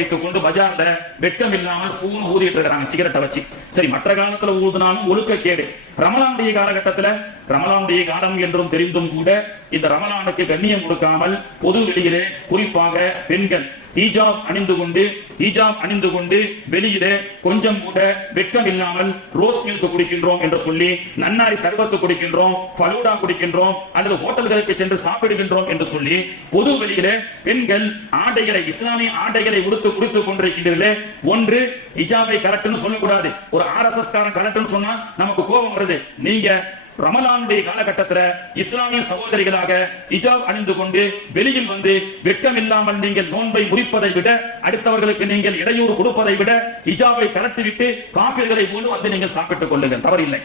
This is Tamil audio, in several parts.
வைத்துக் கொண்டு பஜார்ல வெட்கம் இல்லாமல் ஃபோன் ஊதிட்டு இருக்கிறாங்க சிகரெட்டை வச்சு. சரி மற்ற காலத்துல ஊதுனாலும் ஒழுக்க கேடு. ரமலானுடைய காலகட்டத்துல ரமலானுடைய காலம் என்றும் தெரிந்தும் கூட இந்த ரமலானுக்கு கண்ணியம் கொடுக்காமல் பொது வெளியிலே குறிப்பாக பெண்கள் ஹிஜாப் அணிந்து கொண்டு ஹிஜாப் அணிந்து கொண்டு வெளியிட கொஞ்சம் கூட வெட்கம் இல்லாமல் ரோஸ் மில்க் குடிக்கின்றோம் என்று சொல்லி நன்னாரி சர்பத்து குடிக்கின்றோம் ஃபலூடா குடிக்கின்றோம் அல்லது ஹோட்டல்களுக்கு சென்று சாப்பிடுகின்றோம் என்று சொல்லி பொது வெளியில பெண்கள் ஆடைகளை இஸ்லாமிய ஆடைகளை உடுத்து குடித்துக் கொண்டிருக்கின்றீர்களே ஒன்று ஹிஜாபை கரெக்ட்னு சொல்லக்கூடாது. ஒரு ஆர்எஸ்எஸ் காரன் கரெக்ட்னு சொன்னா நமக்கு கோபம் வருது. நீங்க ரமலானுடைய காலகட்டத்துல இஸ்லாமிய சகோதரிகளாக இஜாப் அணிந்து கொண்டு வெளியில் வந்து வெட்கம் இல்லாமல் நீங்கள் நோன்பை முறிப்பதை விட அடுத்தவர்களுக்கு நீங்கள் இடையூறு கொடுப்பதை விட ஹிஜாபை தளர்த்திவிட்டு காஃபிர்களை போன்று வந்து நீங்கள் சாப்பிட்டுக் கொள்ளுங்கள். தவறில்லை.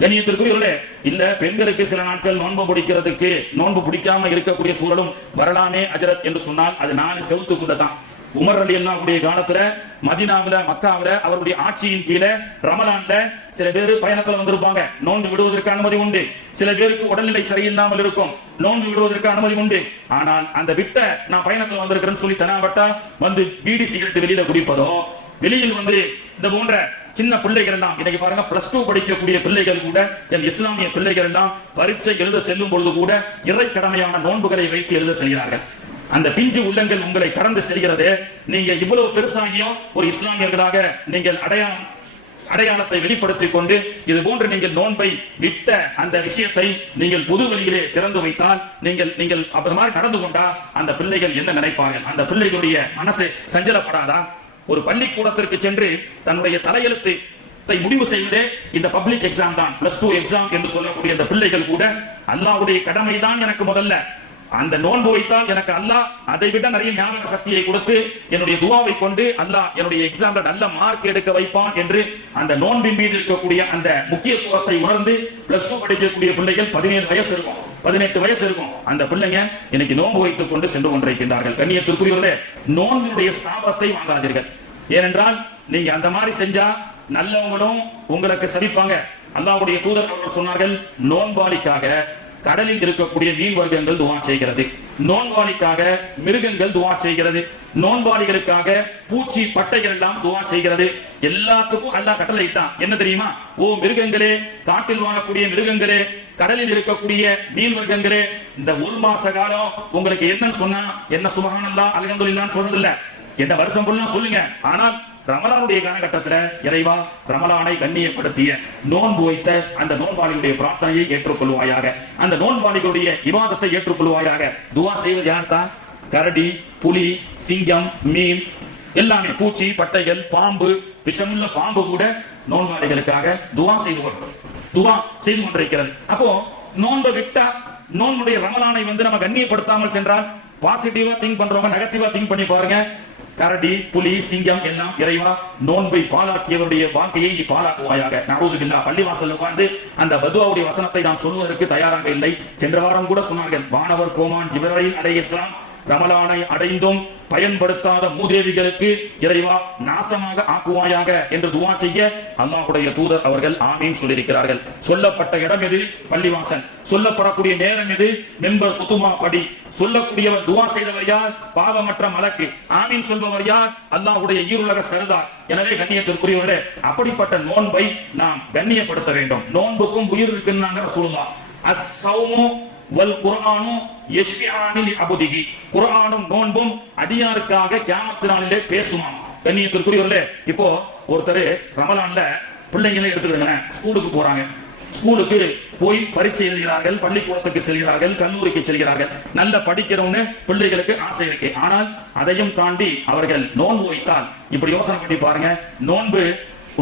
கண்ணியத்திற்குரியவர்களே இல்ல பெண்களுக்கு சில நாட்கள் நோன்பு பிடிக்கிறதுக்கு நோன்பு பிடிக்காம இருக்கக்கூடிய சூழலும் வரலாமே அஜரத் என்று சொன்னால் அது நாலு செவுத்துக்குள்ள தான் உமர் அலி அல்லாவுடைய காலத்துல மதினாவில மக்காவில அவருடைய ஆட்சியின் கீழே ரமலான்ல சில பேர் பயணத்துல வந்திருப்பாங்க. நோன்பு விடுவதற்கு அனுமதி உண்டு. சில பேருக்கு உடல்நிலை சரியில்லாமல் இருக்கும். நோன்பு விடுவதற்கு அனுமதி உண்டு. ஆனால் அந்த விட்ட நான் பயணத்துல வந்திருக்கிறேன்னு சொல்லி தனாவட்டா வந்து பீடி சிகரெட் வெளியில குடிப்பதோ வெளியில் வந்து இந்த போன்ற சின்ன பிள்ளைகள் எல்லாம் இன்னைக்கு பாருங்க பிளஸ் டூ படிக்கக்கூடிய பிள்ளைகள் கூட என் இஸ்லாமிய பிள்ளைகள் எல்லாம் பரீட்சை எழுத செல்லும் பொழுது கூட இறை கடமையான நோன்புகளை வைத்து எழுத செய்கிறார்கள். அந்த பிஞ்சு உள்ளங்கள் உங்களை கடந்து செல்கிறது. நீங்க இவ்வளவு பெருசாகியும் ஒரு இஸ்லாமியர்களாக நீங்கள் அடையாளம் அடையாளத்தை வெளிப்படுத்திக் கொண்டு இது போன்று நீங்கள் நோன்பை விட்ட அந்த விஷயத்தை நீங்கள் புது வழியிலே திறந்து வைத்தால் நீங்கள் நீங்கள் அப்படி மாதிரி நடந்து கொண்டா அந்த பிள்ளைகள் என்ன நினைப்பார்கள்? அந்த பிள்ளைகளுடைய மனசு சஞ்சலப்படாதா? ஒரு பள்ளிக்கூடத்திற்கு சென்று தன்னுடைய தலையெழுத்து முடிவு செய்வதே இந்த பப்ளிக் எக்ஸாம் தான். பிளஸ் டூ எக்ஸாம் என்று சொல்லக்கூடிய அந்த பிள்ளைகள் கூட அல்லாவுடைய கடமை தான் எனக்கு முதல்ல. அந்த நோன்பு வைத்தால் எனக்கு அல்லாஹ் அதை விட நிறைய ஞாபக சக்தியை கொடுத்து என்னுடைய துவாவை கொண்டு அல்லாஹ் என்னுடைய எக்ஸாம்ல நல்ல மார்க் எடுக்க வைப்பான் என்று அந்த நோன்பின் மீது இருக்கக்கூடிய அந்த முக்கியத்துவத்தை உணர்ந்து பிளஸ் டூ படிக்கக்கூடிய பிள்ளைகள் பதினேழு வயசு இருக்கும். பதினெட்டு வயசு இருக்கும். அந்த பிள்ளைங்க இன்னைக்கு நோன்பு வைத்துக் கொண்டு சென்று கொண்டிருக்கின்றார்கள். கண்ணியத்திற்குரியவர்களே நோன்பினுடைய சாபத்தை வாங்காதீர்கள். ஏனென்றால் நீங்க அந்த மாதிரி செஞ்சா நல்லவங்களும் உங்களுக்கு சதிப்பாங்க அல்லாவுடைய தூதர் அவர்கள் சொன்னார்கள் நோன்பாளிக்காக கடலில் இருக்கக்கூடிய மீன் வர்க்கங்கள் துவா செய்கிறது. நோன்பாளிக்காக மிருகங்கள் துவா செய்கிறது. நோன்பாளிகளுக்காக பூச்சி பட்டைகள் எல்லாம் துவா செய்கிறது. எல்லாத்துக்கும் அல்லாஹ் கட்டளை தான் என்ன தெரியுமா? ஓ மிருகங்களே காட்டில் வாழக்கூடிய மிருகங்களே கடலில் இருக்கக்கூடிய மீன் வர்க்கங்களே இந்த ஒரு மாச காலம் உங்களுக்கு என்னன்னு சொன்னா என்ன சுபஹானல்லா அல்ஹம்துலில்லாஹ்னு சொல்றது இல்ல என்ன வருஷம் ஃபுல்லா சொல்லுங்க. ஆனால் ரமலானுடைய காலகட்டத்துல இறைவா ரமலானை கண்ணியப்படுத்திய நோன்பு வைத்த அந்த நோன்பாளிகளுடைய பிரார்த்தனையை ஏற்றுக்கொள்வாயாக. அந்த நோன்பாளிகளுடைய விவாதத்தை ஏற்றுக்கொள்வாயாக. துவா செய்வது யார் தான் கரடி புலி சிங்கம் மீன் எல்லாமே பூச்சி பட்டைகள் பாம்பு விஷமுள்ள பாம்பு கூட நோன்பாளிகளுக்காக துவா செய்து துவா செய்து கொண்டிருக்கிறது. அப்போ நோன்பை விட்டா நோன்புடைய ரமலானை வந்து நம்ம கண்ணியப்படுத்தாமல் சென்றால் பாசிட்டிவா திங்க் பண்றவங்க நெகட்டிவா திங்க் பண்ணி பாருங்க. கரடி புலி சிங்கம் எல்லாம் இறைவா நோன்பை பாலாக்கியவருடைய வாழ்க்கையை நீ பாலாக்குவாயாக நவதுபில்லா பள்ளிவாசல் உட்கார்ந்து அந்த பதுவாவுடைய வசனத்தை நான் சொல்வதற்கு தயாராக இல்லை. சென்ற வாரம் கூட சொன்னார்கள் வானவர் கோமான் ஜிபரையில் அடைய இஸ்லாம் ரமலானை அடைந்தும் பயன்படுத்தாத மூதேவிகளுக்கு இறைவா நாசமாக ஆக்குவாயாக என்று துவா செய்ய அல்லாஹுடைய தூதர் அவர்கள் ஆமீன் சொல்லியிருக்கிறார்கள். சொல்லப்பட்ட இடம் எது? பள்ளிவாசன் சொல்லப்படக்கூடிய நேரம் எது? மெம்பர் குத்துமா படி. சொல்லக்கூடியவர் துவா செய்தவர் யார்? பாவமற்ற மலக்கு. ஆமீன் சொல்பவர் யார்? அல்லாஹுடைய ஈருலக சரதார். எனவே கண்ணியத்திற்குரியவர்களே அப்படிப்பட்ட நோன்பை நாம் கண்ணியப்படுத்த வேண்டும். நோன்புக்கும் உயிர் இருக்குன்னாங்க சொல்லலாம் அஸ்-சௌமு வல் குரானும் யஷ்ஃபிஆனி அபுதிகி குரானும் நோன்பும் அடியாருக்காக கியாமத்தினாலே பேசுமாம். கண்ணியத்திற்குரியவர்களே இப்போ ஒருத்தர் ரமலான்ல பிள்ளைங்களை எடுத்துக்கிடுங்க ஸ்கூலுக்கு போறாங்க. ஸ்கூலுக்கு போய் பரீட்சை எழுதுகிறார்கள் பள்ளிக்கூடத்துக்கு செல்கிறார்கள் கல்லூரிக்கு செல்கிறார்கள். நல்ல படிக்கிறவங்க பிள்ளைகளுக்கு ஆசை இருக்கு. ஆனால் அதையும் தாண்டி அவர்கள் நோன்பு வைத்தால் இப்படி யோசனை பண்ணி பாருங்க. நோன்பு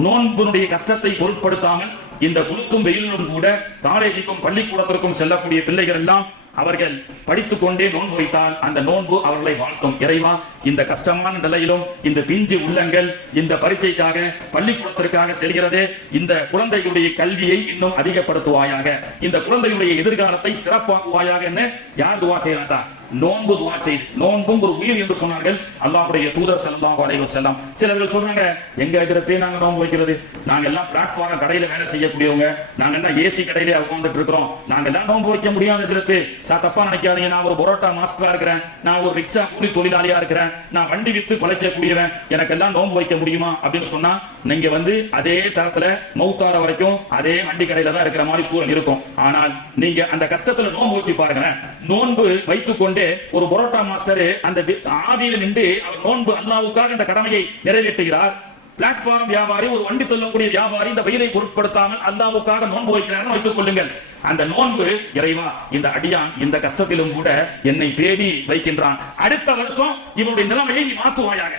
நோன்பினுடைய கஷ்டத்தை பொருட்படுத்தாமல் இந்த குளுக்கும் வெயிலும் கூட காலேஜுக்கும் பள்ளிக்கூடத்திற்கும் செல்லக்கூடிய பிள்ளைகள் எல்லாம் அவர்கள் படித்துக் கொண்டே நோன்பு வைத்தால் அந்த நோன்பு அவர்களை வாழ்த்தும். இறைவா இந்த கஷ்டமான நிலையிலும் இந்த பிஞ்சு உள்ளங்கள் இந்த பரீட்சைக்காக பள்ளிக்கூடத்திற்காக செல்கிறதே. இந்த குழந்தைகளுடைய கல்வியை இன்னும் அதிகப்படுத்துவாயாக. இந்த குழந்தைகளுடைய எதிர்காலத்தை சிறப்பாக்குவாயாக யார் துவா செய்யறாங்க நோன்பு துவா செய்து நோன்பும் ஒரு உயிர் என்று சொன்னார்கள். அல்லாஹ்வுடைய தூதர் செல்லம் அலைஹி செல்லம் சிலர்கள் சொல்றாங்க எங்க இருக்கிறதே நாங்க நோன்பு வைக்கிறது. நாங்க எல்லாம் பிளாட்ஃபார்ம் கடையில வேலை செய்யக்கூடியவங்க. நாங்க என்ன ஏசி கடையில உட்காந்துட்டு இருக்கிறோம். நாங்க எல்லாம் நோன்பு வைக்க முடியாது ஜிரத்து சார் தப்பா நினைக்காதீங்க. நான் ஒரு பரோட்டா மாஸ்டரா இருக்கிறேன். நான் ஒரு ரிக்ஷா கூலி தொழிலாளியா இருக்கிறேன். நான் வண்டி வித்து பழைக்கக்கூடியவன். எனக்கு எல்லாம் நோன்பு வைக்க முடியுமா? அப்படின்னு சொன்னா நீங்க வந்து அதே தரத்துல மௌத்தார வரைக்கும் அதே வண்டி கடையில தான் இருக்கிற மாதிரி சூழல் இருக்கும். ஆனால் நீங்க அந்த கஷ்டத்துல நோன்பு வச்சு பாருங்க நோன்பு வைத்துக் கொண்டே ஒரு பரோட்டா மாஸ்டர் அந்த ஆவியில் ஆவியில நின்று அவர் நோன்பு அல்லாவுக்காக அந்த கடமையை நிறைவேற்றுகிறார். பிளாட்ஃபார்ம் வியாபாரி ஒரு வண்டி சொல்லக்கூடிய வியாபாரி இந்த வயிறை பொருட்படுத்தாமல் அல்லாவுக்காக நோன்பு வைக்கிறார் வைத்துக் கொள்ளுங்கள். அந்த நோன்பு இறைவா இந்த அடியான் இந்த கஷ்டத்திலும் கூட என்னை தேடி வைக்கின்றான். அடுத்த வருஷம் இவனுடைய நிலைமையை நீ மாற்றுவாயாக.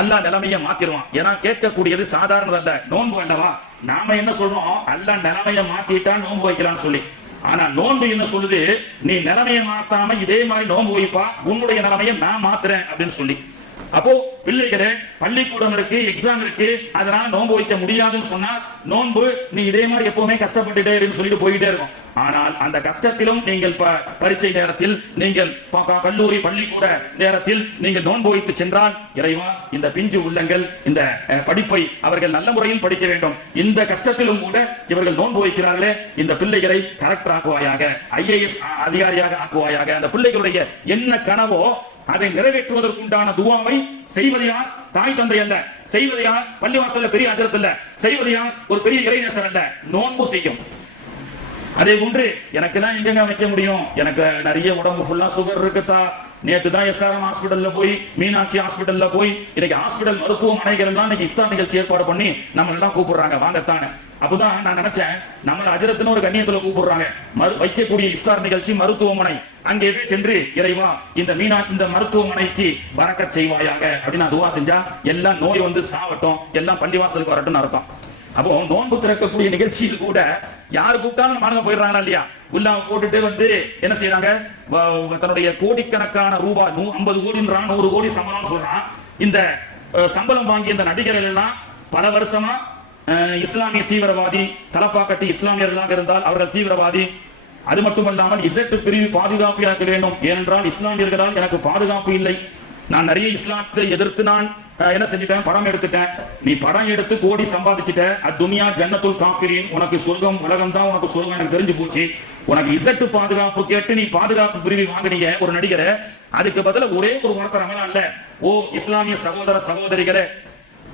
அல்லா நிலைமையை மாத்திருவான் ஏன்னா கேட்கக்கூடியது சாதாரணதல்ல. நோன்பு அல்லவா? நாம என்ன சொல்றோம்? அல்ல நிலைமையை மாத்திட்டா நோன்பு வைக்கலாம்னு சொல்லி. ஆனா நோன்பு என்ன சொல்லுது? நீ நிலைமையை மாத்தாம இதே மாதிரி நோன்பு வைப்பா. உன்னுடைய நிலைமையை நான் மாத்துறேன் அப்படின்னு சொல்லி. அப்போ பிள்ளைகளே பள்ளிக்கூடம் இருக்கு எக்ஸாம் இருக்கு. அதனால நோன்பு வைக்க முடியாதுன்னு சொன்னா நோன்பு நீ இதே மாதிரி எப்பவுமே கஷ்டப்பட்டுட்டே இருந்து சொல்லிட்டு போயிட்டே இருக்கும். ஆனால் அந்த கஷ்டத்திலும் நீங்கள் ப- பரீட்சை நேரத்தில் நீங்கள் கல்லூரி பள்ளிக்கூட நேரத்தில் நீங்கள் நோன்பு வைத்து சென்றால் இறைவா இந்த பிஞ்சு உள்ளங்கள் இந்த படிப்பை அவர்கள் நல்ல முறையில் படிக்க வேண்டும். இந்த கஷ்டத்திலும் கூட இவர்கள் நோன்பு வைக்கிறார்களே இந்த பிள்ளைகளை கரெக்டர் ஆக்குவாயாக ஐஏஎஸ் அதிகாரியாக ஆக்குவாயாக அந்த பிள்ளைகளுடைய என்ன கனவோ அதை நிறைவேற்றுவதற்குண்டான துவாவை செய்வது யார்? தாய் தந்தை அல்ல. செய்வது யார்? பள்ளிவாசல்ல பெரிய அஜரத் இல்ல செய்வது யார்? ஒரு பெரிய இறைநேசர் அல்ல. நோன்பு செய்யும். அதே போன்று எனக்கு தான் எங்கெங்க வைக்க முடியும்? எனக்கு நிறைய உடம்பு ஃபுல்லா சுகர் இருக்குதா? நேத்து தான் எஸ்ஆர்எம் ஹாஸ்பிடல்ல போய் மீனாட்சி ஹாஸ்பிடல்ல போய் இன்னைக்கு ஹாஸ்பிடல் மருத்துவமனைகள் எல்லாம் இன்னைக்கு இஃப்தார் நிகழ்ச்சி ஏற்பாடு பண்ணி நம்ம எல்லாம் கூப்பிடுறாங்க. வாங்கத்தானே. அப்பதான் நான் நினைச்சேன். நம்மள அஜரத்துன்னு ஒரு கண்ணியத்துல கூப்பிடுறாங்க. மறு வைக்கக்கூடிய இஃப்தார் நிகழ்ச்சி மருத்துவமனை. அங்கே சென்று இறைவா இந்த மீனா இந்த மருத்துவமனைக்கு வரக்கச் செய்வாயாக. அப்படின்னு அதுவா செஞ்சா எல்லாம் நோய் வந்து சாவட்டும். எல்லாம் பள்ளிவாசலுக்கு வரட்டும்னு அர்த்தம். அப்போ நோன்பு திறக்கக்கூடிய நிகழ்ச்சியில் கூட யாரு கூப்பிட்டாலும் மாணவ போயிடுறாங்களா இல்லையா? உள்ளாவை போட்டுட்டு வந்து என்ன செய்யறாங்க தன்னுடைய கோடிக்கணக்கான ரூபாய் நூ ஐம்பது கோடின்றான் நூறு கோடி சம்பளம் சொல்றான். இந்த சம்பளம் வாங்கிய இந்த நடிகர்கள் எல்லாம் பல வருஷமா இஸ்லாமிய தீவிரவாதி தலப்பாக்கட்டி இஸ்லாமியர்களாக இருந்தால் அவர்கள் தீவிரவாதி. அது மட்டுமல்லாமல் இசட்டு பிரிவு பாதுகாப்பு எனக்கு வேண்டும். ஏனென்றால் இஸ்லாமியர்களால் எனக்கு பாதுகாப்பு இல்லை. நான் நிறைய இஸ்லாத்தை எதிர்த்து நான் என்ன செஞ்சுட்டேன்? படம் எடுத்துட்டேன். நீ படம் எடுத்து கோடி சம்பாதிச்சுட்ட. அத்துனியா ஜன்னத்துல் காஃபிரின். உனக்கு சொர்க்கம் உலகம் தான் உனக்கு சொர்க்கம் எனக்கு தெரிஞ்சு போச்சு. உனக்கு இசட்டு பாதுகாப்பு கேட்டு நீ பாதுகாப்பு பிரிவு வாங்குனீங்க ஒரு நடிகரை. அதுக்கு பதிலா ஒரே ஒரு வார்த்தை ரமலான் இல்ல ஓ இஸ்லாமிய சகோதர சகோதரிகளை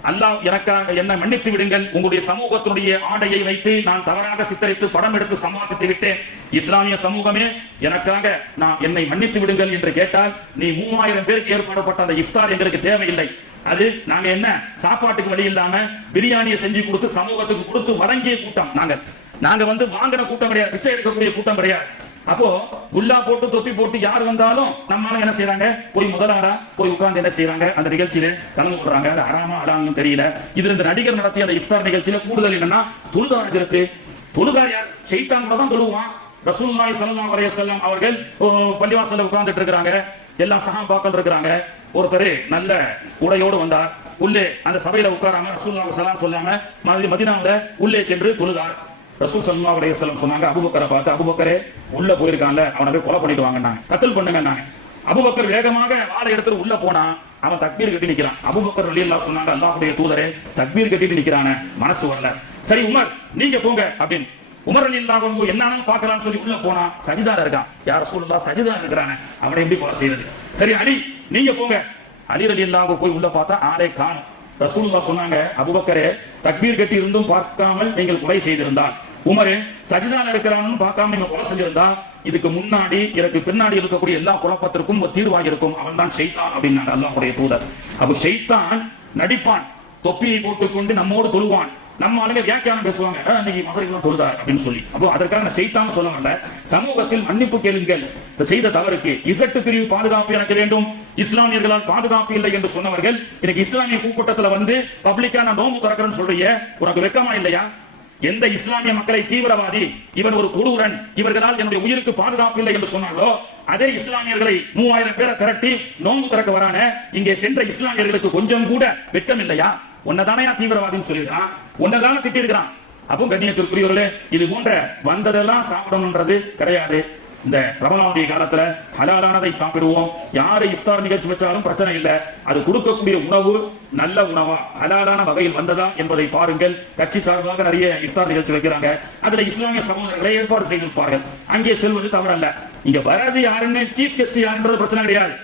அல்லாஹ் எனக்காக என்னை மன்னித்து விடுங்கள். உங்களுடைய சமூகத்தினுடைய ஆடையை வைத்து நான் தவறாக சித்தரித்து படம் எடுத்து சம்பாதித்து விட்டேன். இஸ்லாமிய சமூகமே எனக்காக நான் என்னை மன்னித்து விடுங்கள் என்று கேட்டால் நீ மூவாயிரம் பேருக்கு ஏற்படப்பட்ட அந்த இஃப்தார் எங்களுக்கு தேவையில்லை. அது நாங்க என்ன சாப்பாட்டுக்கு வழி இல்லாம பிரியாணியை செஞ்சு கொடுத்து சமூகத்துக்கு கொடுத்து வழங்கிய கூட்டம். நாங்க நாங்க வந்து வாங்குற கூட்டம் கிடையாது பிச்சை எடுக்கக்கூடிய கூட்டம் கிடையாது. அப்போ குல்லா போட்டு தொப்பி போட்டு யார் வந்தாலும் நம்மால என்ன செய்யறாங்க போய் முதலாரா போய் உட்கார்ந்து என்ன செய்யறாங்க அந்த நிகழ்ச்சியில கலந்து கொள்றாங்க. அது அறாமா அறாங்கன்னு தெரியல. இதுல இந்த நடிகர் நடத்திய அந்த இஃப்தார் நிகழ்ச்சியில கூடுதல் என்னன்னா தொழுதாரஜரத்து தொழுதார் யார்? செய்தான் கூட தான் தொழுவான். ரசூல்லாய் ஸல்லல்லாஹு வரைய செல்லம் அவர்கள் பள்ளிவாசல்ல உட்கார்ந்துட்டு இருக்காங்க எல்லாம் சஹாபாக்கள் இருக்கிறாங்க. ஒருத்தர் நல்ல உடையோடு வந்தார். உள்ளே அந்த சபையில உட்காராம ரசூல்லா சலாம் சொல்லாம மதினாவில உள்ளே சென்று தொழுதார். ரசூல் சல்லா உடைய செல்லம் சொன்னாங்க அபுபக்கரை பார்த்து அபுபக்கரே உள்ள போயிருக்கான்ல அவனை போய் கொலை பண்ணிட்டு வாங்கினாங்க கத்தல் பண்ணுங்கன்னாங்க அபுபக்கர் வேகமாக வாழை எடுத்துட்டு உள்ள போனா அவன் தக்பீர் கட்டி நிக்கிறான். அபுபக்கர் ரலியல்லாஹு சொன்னாங்க அல்லாஹுடைய தூதரே தக்பீர் கட்டிட்டு நிக்கிறான மனசு வரல. சரி உமர் நீங்க போங்க அப்படின்னு. உமர் அலி இல்லாம என்னன்னு பாக்கலாம்னு சொல்லி உள்ள போனா சஜிதார இருக்கான். யார சூழலா சஜிதா இருக்கிறானே அவனை எப்படி கொலை செய்யறது? சரி அலி நீங்க போங்க. அலி அலி இல்லாம போய் உள்ள பார்த்தா ஆளே காணும். ரசூல்லா சொன்னாங்க அபுபக்கரே தக்பீர் கட்டி இருந்தும் பார்க்காமல் நீங்கள் கொலை செய்திருந்தால் உமரு சஜிதால இருக்கிறான்னு பார்க்காம நீங்க கொலை செஞ்சிருந்தா இதுக்கு முன்னாடி எனக்கு பின்னாடி இருக்கக்கூடிய எல்லா குழப்பத்திற்கும் ஒரு தீர்வாக இருக்கும் அவன் தான் ஷைத்தான் அப்படின்னாங்க அல்லாஹுடைய தூதர். அப்ப ஷைத்தான் நடிப்பான். தொப்பியை போட்டுக்கொண்டு நம்மோடு தொழுவான். நம்ம ஆளுங்க வியாக்கியானம் பேசுவாங்க. அன்னைக்கு மகளிர்லாம் தொழுதார்? அப்படின்னு சொல்லி. அப்போ அதற்காக நான் செய்தான் சொல்ல வரல. சமூகத்தில் மன்னிப்பு கேளுங்கள். செய்த தவறுக்கு இசட்டு பிரிவு பாதுகாப்பு எனக்கு வேண்டும். இஸ்லாமியர்களால் பாதுகாப்பு இல்லை என்று சொன்னவர்கள் இன்னைக்கு இஸ்லாமிய கூட்டத்துல வந்து பப்ளிக்கா நான் நோம்பு திறக்கிறேன்னு சொல்றீங்க உனக்கு வெக்கமா இல்லையா? எந்த இஸ்லாமிய மக்களை தீவிரவாதி இவன் ஒரு கொடூரன் இவர்களால் என்னுடைய உயிருக்கு பாதுகாப்பு இல்லை என்று சொன்னார்களோ அதே இஸ்லாமியர்களை மூவாயிரம் பேரை திரட்டி நோன்பு திறக்க வரான இங்கே சென்ற இஸ்லாமியர்களுக்கு கொஞ்சம் கூட வெட்கம் இல்லையா? உன்னதானையா தீவிரவாதின்னு சொல்லியிருக்கான். உன்னதான திட்டிருக்கிறான் அப்போ கண்ணியத்திற்குரியவர்களே இது போன்ற வந்ததெல்லாம் சாப்பிடணும்ன்றது கிடையாது. இந்த ரமலானுடைய காலத்துல ஹலாலானதை சாப்பிடுவோம். யாரு இஃப்தார் நிகழ்ச்சி வச்சாலும் பிரச்சனை இல்லை. அது கொடுக்கக்கூடிய உணவு நல்ல உணவா? ஹலாலான வகையில் வந்ததா என்பதை பாருங்கள். கட்சி சார்பாக நிறைய இஃப்தார் நிகழ்ச்சி வைக்கிறாங்க. அதுல இஸ்லாமிய சகோதரர்களை ஏற்பாடு செய்திருப்பார்கள். அங்கே செல்வது தவறல்ல. இங்க வராது யாருன்னு சீஃப் கெஸ்ட் யாருன்றது பிரச்சனை கிடையாது.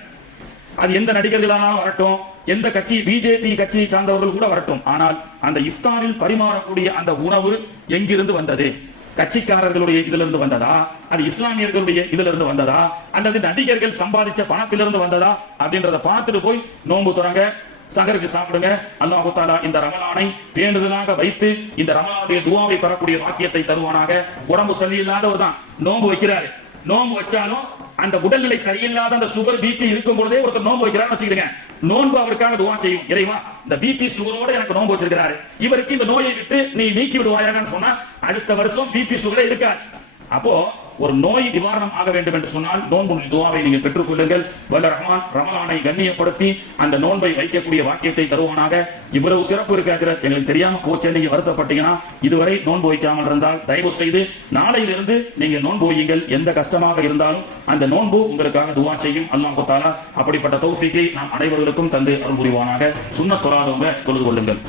அது எந்த நடிகர்களானாலும் வரட்டும். எந்த கட்சி பிஜேபி கட்சியை சார்ந்தவர்கள் கூட வரட்டும். ஆனால் அந்த இஃப்தாரில் பரிமாறக்கூடிய அந்த உணவு எங்கிருந்து வந்தது? கட்சிக்காரர்களுடைய இதிலிருந்து வந்ததா? அது இஸ்லாமியர்களுடைய இதிலிருந்து வந்ததா? அல்லது நடிகர்கள் சம்பாதிச்ச பணத்திலிருந்து வந்ததா? அப்படின்றத பார்த்துட்டு போய் நோன்பு துறங்க சகருக்கு சாப்பிடுங்க. அல்லாஹு தாலா இந்த ரமலானை பேணுதலாக வைத்து இந்த ரமலானுடைய துவாவை பெறக்கூடிய வாக்கியத்தை தருவானாக. உடம்பு சரியில்லாதவர் தான். நோன்பு வைக்கிறாரு. நோன்பு வச்சாலும் அந்த உடல்நிலை சரியில்லாத அந்த சுகர் பிபி இருக்கும் பொழுதே ஒருத்தர் நோன்பு வைக்கிறான்னு வச்சுக்கிடுங்க. நோன்பு அவருக்காக துவா செய்யும். இறைவா இந்த பிபி சுகரோட எனக்கு நோன்பு வச்சிருக்கிறாரு. இவருக்கு இந்த நோயை விட்டு நீ நீக்கி விடுவாயான்னு சொன்னா அடுத்த வருஷம் பிபி சுகரே இருக்காது. அப்போ ஒரு நோய் நிவாரணம் ஆக வேண்டும் என்று சொன்னால் நோன்பு துவாவை நீங்கள் பெற்றுக் கொள்ளுங்கள். வல்ல ரஹ்மான் ரமலானை கண்ணியப்படுத்தி அந்த நோன்பை வைக்கக்கூடிய வாக்கியத்தை தருவானாக. இவ்வளவு சிறப்பு இருக்காது எங்களுக்கு தெரியாம போச்சே. நீங்க வருத்தப்பட்டீங்கன்னா இதுவரை நோன்பு வைக்காமல் இருந்தால் தயவு செய்து நாளையிலிருந்து நீங்க நோன்பு வையுங்கள். எந்த கஷ்டமாக இருந்தாலும் அந்த நோன்பு உங்களுக்காக துவா செய்யும். அல்லாஹ் தாலா அப்படிப்பட்ட தௌசிக்கை நாம் அனைவர்களுக்கும் தந்து அருள் புரிவானாக. சுண்ணத் தொழாதவங்க கொள்ளுங்கள்.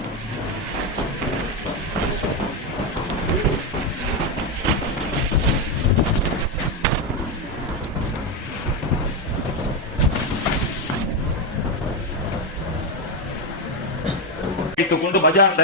out there.